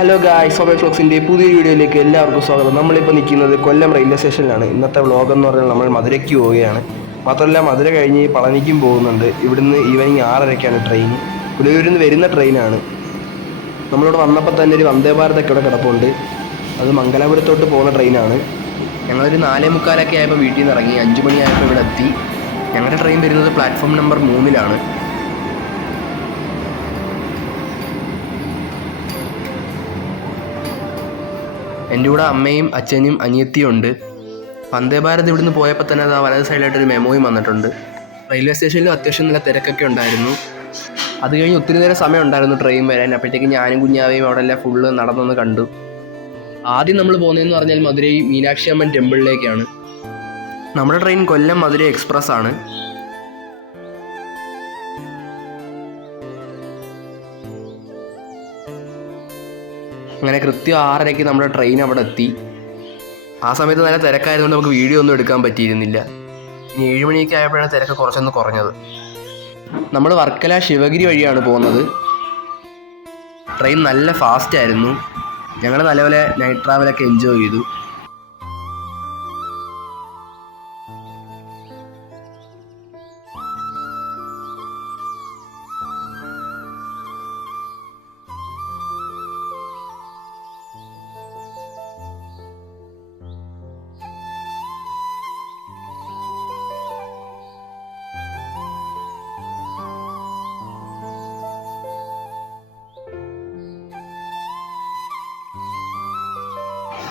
Hello guys, സോബേ ഫ്ലോക്സിൻ്റെ പുതിയൊരു വീഡിയോയിലേക്ക് എല്ലാവർക്കും സ്വാഗതം. നമ്മളിപ്പോൾ നിൽക്കുന്നത് കൊല്ലം റെയിൽവേ സ്റ്റേഷനിലാണ്. ഇന്നത്തെ വ്ളോഗ് എന്ന് പറഞ്ഞാൽ നമ്മൾ മധുരയ്ക്ക് പോവുകയാണ്. മാത്രമല്ല മധുര കഴിഞ്ഞ് പളനിക്കും പോകുന്നുണ്ട്. ഇവിടുന്ന് ഈവനിങ് 6:30ക്കാണ് ട്രെയിൻ. പുലിയൂരിൽ നിന്ന് വരുന്ന ട്രെയിനാണ്. നമ്മളിവിടെ വന്നപ്പോൾ തന്നെ ഒരു വന്ദേ ഭാരതൊക്കെ ഇവിടെ കിടപ്പുണ്ട്. അത് മംഗലാപുരത്തോട്ട് പോകുന്ന ട്രെയിനാണ്. ഞങ്ങളൊരു 4:45 ആയപ്പോൾ വീട്ടിൽ നിന്ന് ഇറങ്ങി. 5 മണിയായപ്പോൾ ഇവിടെ എത്തി. ഞങ്ങളുടെ ട്രെയിൻ വരുന്നത് പ്ലാറ്റ്ഫോം നമ്പർ 3-ലാണ്. എൻ്റെ കൂടെ അമ്മയും അച്ഛനും അനിയത്തിയും ഉണ്ട്. വന്ദേ ഭാരത് ഇവിടുന്ന് പോയപ്പോൾ തന്നെ അത് വലത് സൈഡിലായിട്ടൊരു മെമ്മോയും വന്നിട്ടുണ്ട്. റെയിൽവേ സ്റ്റേഷനിൽ അത്യാവശ്യം നല്ല തിരക്കൊക്കെ ഉണ്ടായിരുന്നു. അത് കഴിഞ്ഞ് ഒത്തിരി നേരം സമയം ഉണ്ടായിരുന്നു ട്രെയിൻ വരാൻ. അപ്പോഴത്തേക്കും ഞാനും കുഞ്ഞാവയും അവിടെ എല്ലാം ഫുള്ള് നടന്നൊന്ന് കണ്ടു. ആദ്യം നമ്മൾ പോകുന്നതെന്ന് പറഞ്ഞാൽ മധുരൈ മീനാക്ഷി അമ്മൻ ടെമ്പിളിലേക്കാണ്. നമ്മുടെ ട്രെയിൻ കൊല്ലം മധുരൈ എക്സ്പ്രസ് ആണ്. അങ്ങനെ കൃത്യം 6:30ക്ക് നമ്മുടെ ട്രെയിൻ അവിടെ എത്തി. ആ സമയത്ത് നല്ല തിരക്കായതുകൊണ്ട് നമുക്ക് വീഡിയോ ഒന്നും എടുക്കാൻ പറ്റിയിരുന്നില്ല. ഇനി 7 മണിയൊക്കെ ആയപ്പോഴാണ് തിരക്ക് കുറച്ചൊന്ന് കുറഞ്ഞത്. നമ്മൾ വർക്കല ശിവഗിരി വഴിയാണ് പോകുന്നത്. ട്രെയിൻ നല്ല ഫാസ്റ്റ് ആയിരുന്നു. ഞങ്ങൾ നല്ലപോലെ നൈറ്റ് ട്രാവലൊക്കെ എൻജോയ് ചെയ്തു.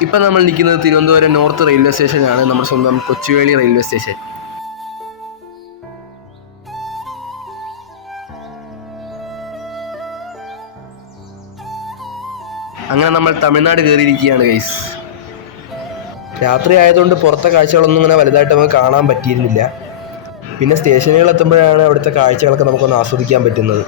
ഇപ്പം നമ്മൾ നിൽക്കുന്നത് തിരുവനന്തപുരം നോർത്ത് റെയിൽവേ സ്റ്റേഷനാണ്. നമ്മുടെ സ്വന്തം കൊച്ചുവേളി റെയിൽവേ സ്റ്റേഷൻ. അങ്ങനെ നമ്മൾ തമിഴ്നാട് കയറിയിരിക്കുകയാണ് ഗൈസ്. രാത്രി ആയതുകൊണ്ട് പുറത്തെ കാഴ്ചകളൊന്നും ഇങ്ങനെ വലുതായിട്ട് നമുക്ക് കാണാൻ പറ്റിയിരുന്നില്ല. പിന്നെ സ്റ്റേഷനുകൾ എത്തുമ്പോഴാണ് അവിടുത്തെ കാഴ്ചകളൊക്കെ നമുക്കൊന്ന് ആസ്വദിക്കാൻ പറ്റുന്നത്.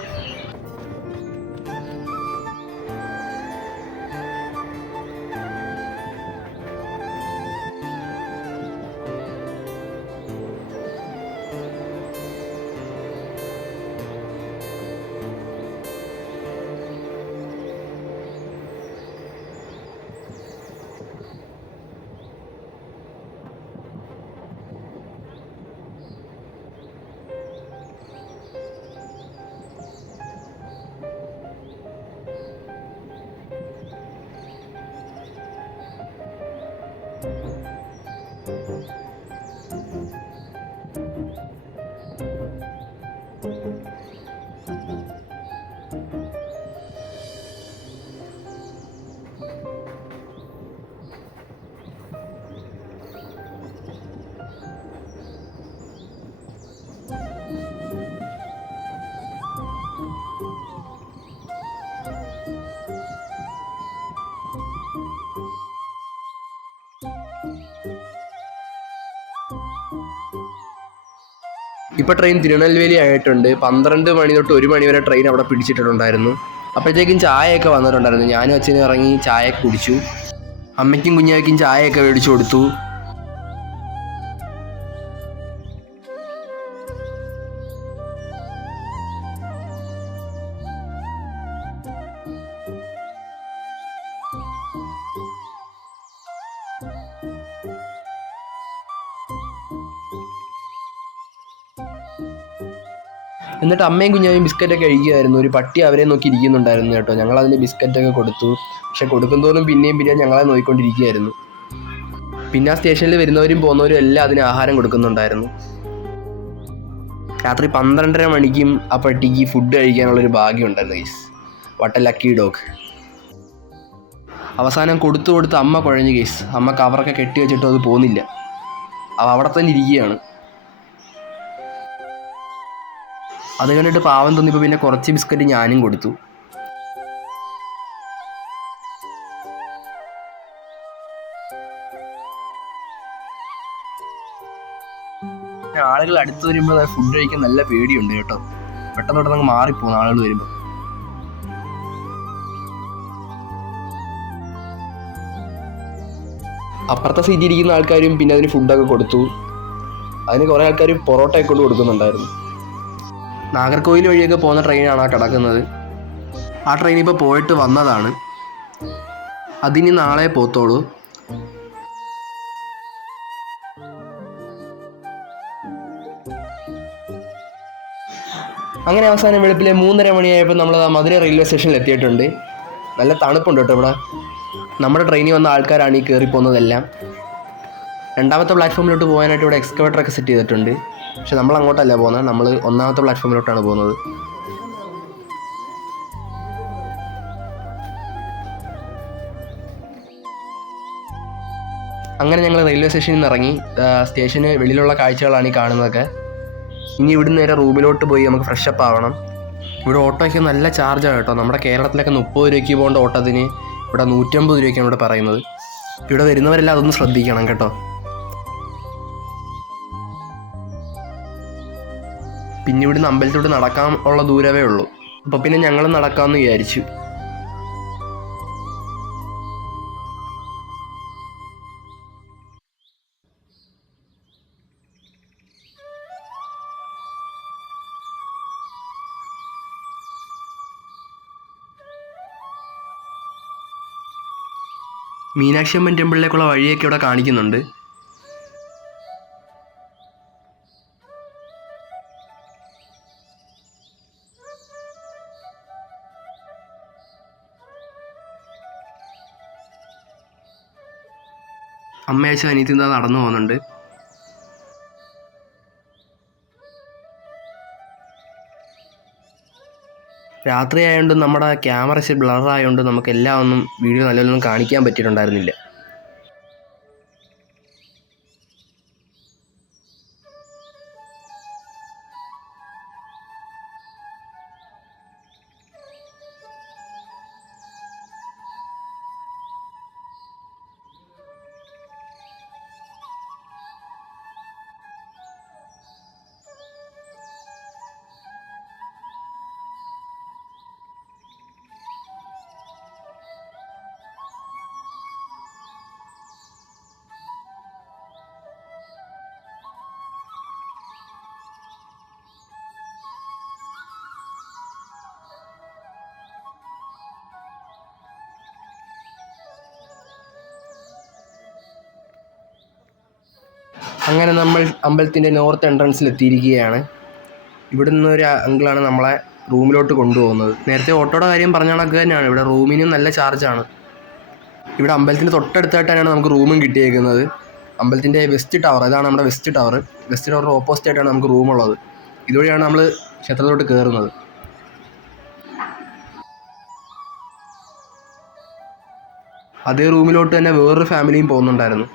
ഇപ്പോൾ ട്രെയിൻ തിരുനെൽവേലി ആയിട്ടുണ്ട്. 12 മണി തൊട്ട് 1 മണി വരെ ട്രെയിൻ അവിടെ പിടിച്ചിട്ടുണ്ടായിരുന്നു. അപ്പോഴത്തേക്കും ചായയൊക്കെ വന്നിട്ടുണ്ടായിരുന്നു. ഞാനും അച്ഛനും ഇറങ്ങി ചായയൊക്കെ കുടിച്ചു. അമ്മയ്ക്കും കുഞ്ഞാവയ്ക്കും ചായയൊക്കെ മേടിച്ചു കൊടുത്തു. എന്നിട്ട് അമ്മയും കുഞ്ഞാവും ബിസ്ക്കറ്റൊക്കെ കഴിക്കുമായിരുന്നു. ഒരു പട്ടി അവരെ നോക്കി ഇരിക്കുന്നുണ്ടായിരുന്നു കേട്ടോ. ഞങ്ങളതിന് ബിസ്ക്കറ്റൊക്കെ കൊടുത്തു. പക്ഷെ കൊടുക്കുന്തോറും പിന്നെയും ഞങ്ങളെ നോക്കിക്കൊണ്ടിരിക്കുകയായിരുന്നു. പിന്നെ ആ സ്റ്റേഷനിൽ വരുന്നവരും പോകുന്നവരും എല്ലാം അതിന് ആഹാരം കൊടുക്കുന്നുണ്ടായിരുന്നു. രാത്രി 12:30 മണിക്കും ആ പട്ടിക്ക് ഫുഡ് കഴിക്കാനുള്ളൊരു ഭാഗ്യം ഉണ്ടായിരുന്നു guys. What A lucky dog. അവസാനം കൊടുത്തു അമ്മ കുഴഞ്ഞു ഗൈസ്. അമ്മ കവറൊക്കെ കെട്ടി വെച്ചിട്ടും അത് പോകുന്നില്ല. അവ അവിടെ തന്നെ ഇരിക്കുകയാണ്. അത് കണ്ടിട്ട് പാവം തോന്നിയപ്പോൾ പിന്നെ കുറച്ച് ബിസ്ക്കറ്റ് ഞാനും കൊടുത്തു. ആളുകൾ അടുത്ത് വരുമ്പോൾ ഫുഡ് കഴിക്കാൻ നല്ല പേടിയുണ്ട് കേട്ടോ. പെട്ടെന്ന് അങ്ങ് മാറിപ്പോകും ആളുകൾ വരുമ്പോൾ. അപ്പുറത്തെ സീറ്റിൽ ഇരിക്കുന്ന ആൾക്കാരും പിന്നെ അതിന് ഫുഡൊക്കെ കൊടുത്തു. അതിന് കുറേ ആൾക്കാർ പൊറോട്ടയൊക്കെ കൊണ്ട് കൊടുക്കുന്നുണ്ടായിരുന്നു. നാഗർകോവിൽ വഴിയൊക്കെ പോകുന്ന ട്രെയിനാണ് ആ കിടക്കുന്നത്. ആ ട്രെയിൻ ഇപ്പോൾ പോയിട്ട് വന്നതാണ്. അതിനി നാളെ പോത്തോളൂ. അങ്ങനെ അവസാനം വെളുപ്പിലെ 3:30 മണിയായപ്പോൾ നമ്മൾ മധുര റെയിൽവേ സ്റ്റേഷനിൽ എത്തിയിട്ടുണ്ട്. നല്ല തണുപ്പുണ്ട് കേട്ടോ ഇവിടെ. നമ്മുടെ ട്രെയിനിൽ വന്ന ആൾക്കാരാണ് ഈ കയറി പോകുന്നതെല്ലാം. രണ്ടാമത്തെ പ്ലാറ്റ്ഫോമിലോട്ട് പോകാനായിട്ട് ഇവിടെ എക്സ്കവേറ്ററൊക്കെ സെറ്റ് ചെയ്തിട്ടുണ്ട്. പക്ഷെ നമ്മൾ അങ്ങോട്ടല്ല പോകുന്നത്, നമ്മൾ ഒന്നാമത്തെ പ്ലാറ്റ്ഫോമിലോട്ടാണ് പോകുന്നത്. അങ്ങനെ ഞങ്ങൾ റെയിൽവേ സ്റ്റേഷനിൽ നിന്ന് ഇറങ്ങി. സ്റ്റേഷന് വെളിയിലുള്ള കാഴ്ചകളാണ് ഈ കാണുന്നതൊക്കെ. ഇനി ഇവിടുന്ന് നേരെ റൂമിലോട്ട് പോയി നമുക്ക് ഫ്രഷപ്പ് ആവണം. ഇവിടെ ഓട്ടോയ്ക്ക് നല്ല ചാർജാണ് കേട്ടോ. നമ്മുടെ കേരളത്തിലൊക്കെ 30 രൂപയ്ക്ക് പോകേണ്ട ഓട്ടത്തിന് ഇവിടെ 150 രൂപയ്ക്കാണ് ഇവിടെ പറയുന്നത്. ഇവിടെ വരുന്നവരെല്ലാം അതൊന്ന് ശ്രദ്ധിക്കണം കേട്ടോ. പിന്നെ ഇവിടുന്ന് അമ്പലത്തോട്ട് നടക്കാൻ ഉള്ള ദൂരമേ ഉള്ളൂ. അപ്പോൾ പിന്നെ ഞങ്ങൾ നടക്കാമെന്ന് വിചാരിച്ചു. മീനാക്ഷി അമ്മൻ ടെമ്പിളിലേക്കുള്ള വഴിയൊക്കെ ഇവിടെ കാണിക്കുന്നുണ്ട്. അമ്മയച്ച അനിയത്തി നടന്നു പോകുന്നുണ്ട്. രാത്രി ആയതുകൊണ്ട് നമ്മുടെ ക്യാമറ ബ്ലർ ആയതുകൊണ്ട് നമുക്ക് എല്ലാം ഒന്നും വീഡിയോ നല്ലൊന്നും കാണിക്കാൻ പറ്റിയിട്ടുണ്ടായിരുന്നില്ല. അങ്ങനെ നമ്മൾ അമ്പലത്തിൻ്റെ നോർത്ത് എൻട്രൻസിൽ എത്തിയിരിക്കുകയാണ്. ഇവിടുന്ന് ഒരു അങ്കിളാണ് നമ്മളെ റൂമിലോട്ട് കൊണ്ടുപോകുന്നത്. നേരത്തെ ഓട്ടോയുടെ കാര്യം പറഞ്ഞ കണക്ക് തന്നെയാണ്. ഇവിടെ റൂമിനും നല്ല ചാർജാണ്. ഇവിടെ അമ്പലത്തിന് തൊട്ടടുത്തായിട്ടാണ് നമുക്ക് റൂമും കിട്ടിയേക്കുന്നത്. അമ്പലത്തിൻ്റെ വെസ്റ്റ് ടവർ, ഇതാണ് നമ്മുടെ വെസ്റ്റ് ടവർ. വെസ്റ്റ് ടവറിൻ്റെ ഓപ്പോസിറ്റ് ആയിട്ടാണ് നമുക്ക് റൂമുള്ളത്. ഇതുവഴിയാണ് നമ്മൾ ക്ഷേത്രത്തിലോട്ട് കയറുന്നത്. അതേ റൂമിലോട്ട് തന്നെ വേറൊരു ഫാമിലിയും പോകുന്നുണ്ടായിരുന്നു.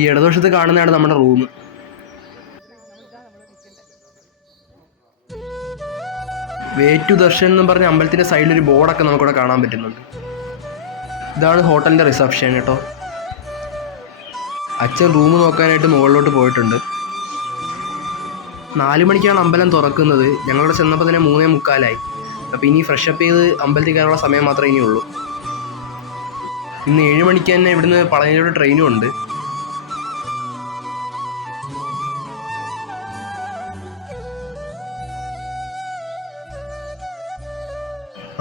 ഈ ഇടതുവശത്ത് കാണുന്നതാണ് നമ്മുടെ റൂം. വേ ടു ദർശൻ എന്ന് പറഞ്ഞ അമ്പലത്തിൻ്റെ സൈഡിലൊരു ബോർഡൊക്കെ നമുക്കിവിടെ കാണാൻ പറ്റുന്നുണ്ട്. ഇതാണ് ഹോട്ടലിൻ്റെ റിസപ്ഷൻ കേട്ടോ. അച്ഛൻ റൂം നോക്കാനായിട്ട് മുകളിലോട്ട് പോയിട്ടുണ്ട്. 4 മണിക്കാണ് അമ്പലം തുറക്കുന്നത്. ഞങ്ങളിവിടെ ചെന്നപ്പോൾ തന്നെ 3:45. അപ്പോൾ ഇനി ഫ്രഷപ്പ് ചെയ്ത് അമ്പലത്തിൽ കയറാനുള്ള സമയം മാത്രമേ ഇനിയുള്ളൂ. ഇന്ന് 7 മണിക്ക് തന്നെ ഇവിടുന്ന് പളനിയിലോട്ട് ട്രെയിനും ഉണ്ട്.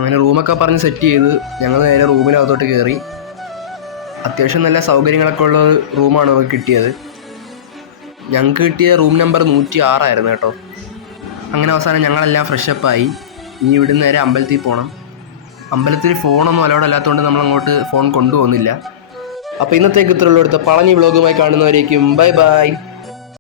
അങ്ങനെ റൂമൊക്കെ പറഞ്ഞ് സെറ്റ് ചെയ്ത് ഞങ്ങൾ നേരെ റൂമിനകത്തോട്ട് കയറി. അത്യാവശ്യം നല്ല സൗകര്യങ്ങളൊക്കെ ഉള്ള റൂമാണ് നമുക്ക് കിട്ടിയത്. ഞങ്ങൾക്ക് കിട്ടിയ റൂം നമ്പർ 106 ആയിരുന്നു കേട്ടോ. അങ്ങനെ അവസാനം ഞങ്ങളെല്ലാം ഫ്രഷപ്പായി. ഇനി ഇവിടുന്ന് നേരെ അമ്പലത്തിൽ പോകണം. അമ്പലത്തിൽ ഫോണൊന്നും അലൗഡ് അല്ലാത്തതുകൊണ്ട് നമ്മളങ്ങോട്ട് ഫോൺ കൊണ്ടുപോകുന്നില്ല. അപ്പോൾ ഇന്നത്തേക്ക് ഇത്രയുള്ളൂ. അടുത്ത പളനി വ്ളോഗുമായി കാണുന്നവരേക്കും ബൈ ബൈ.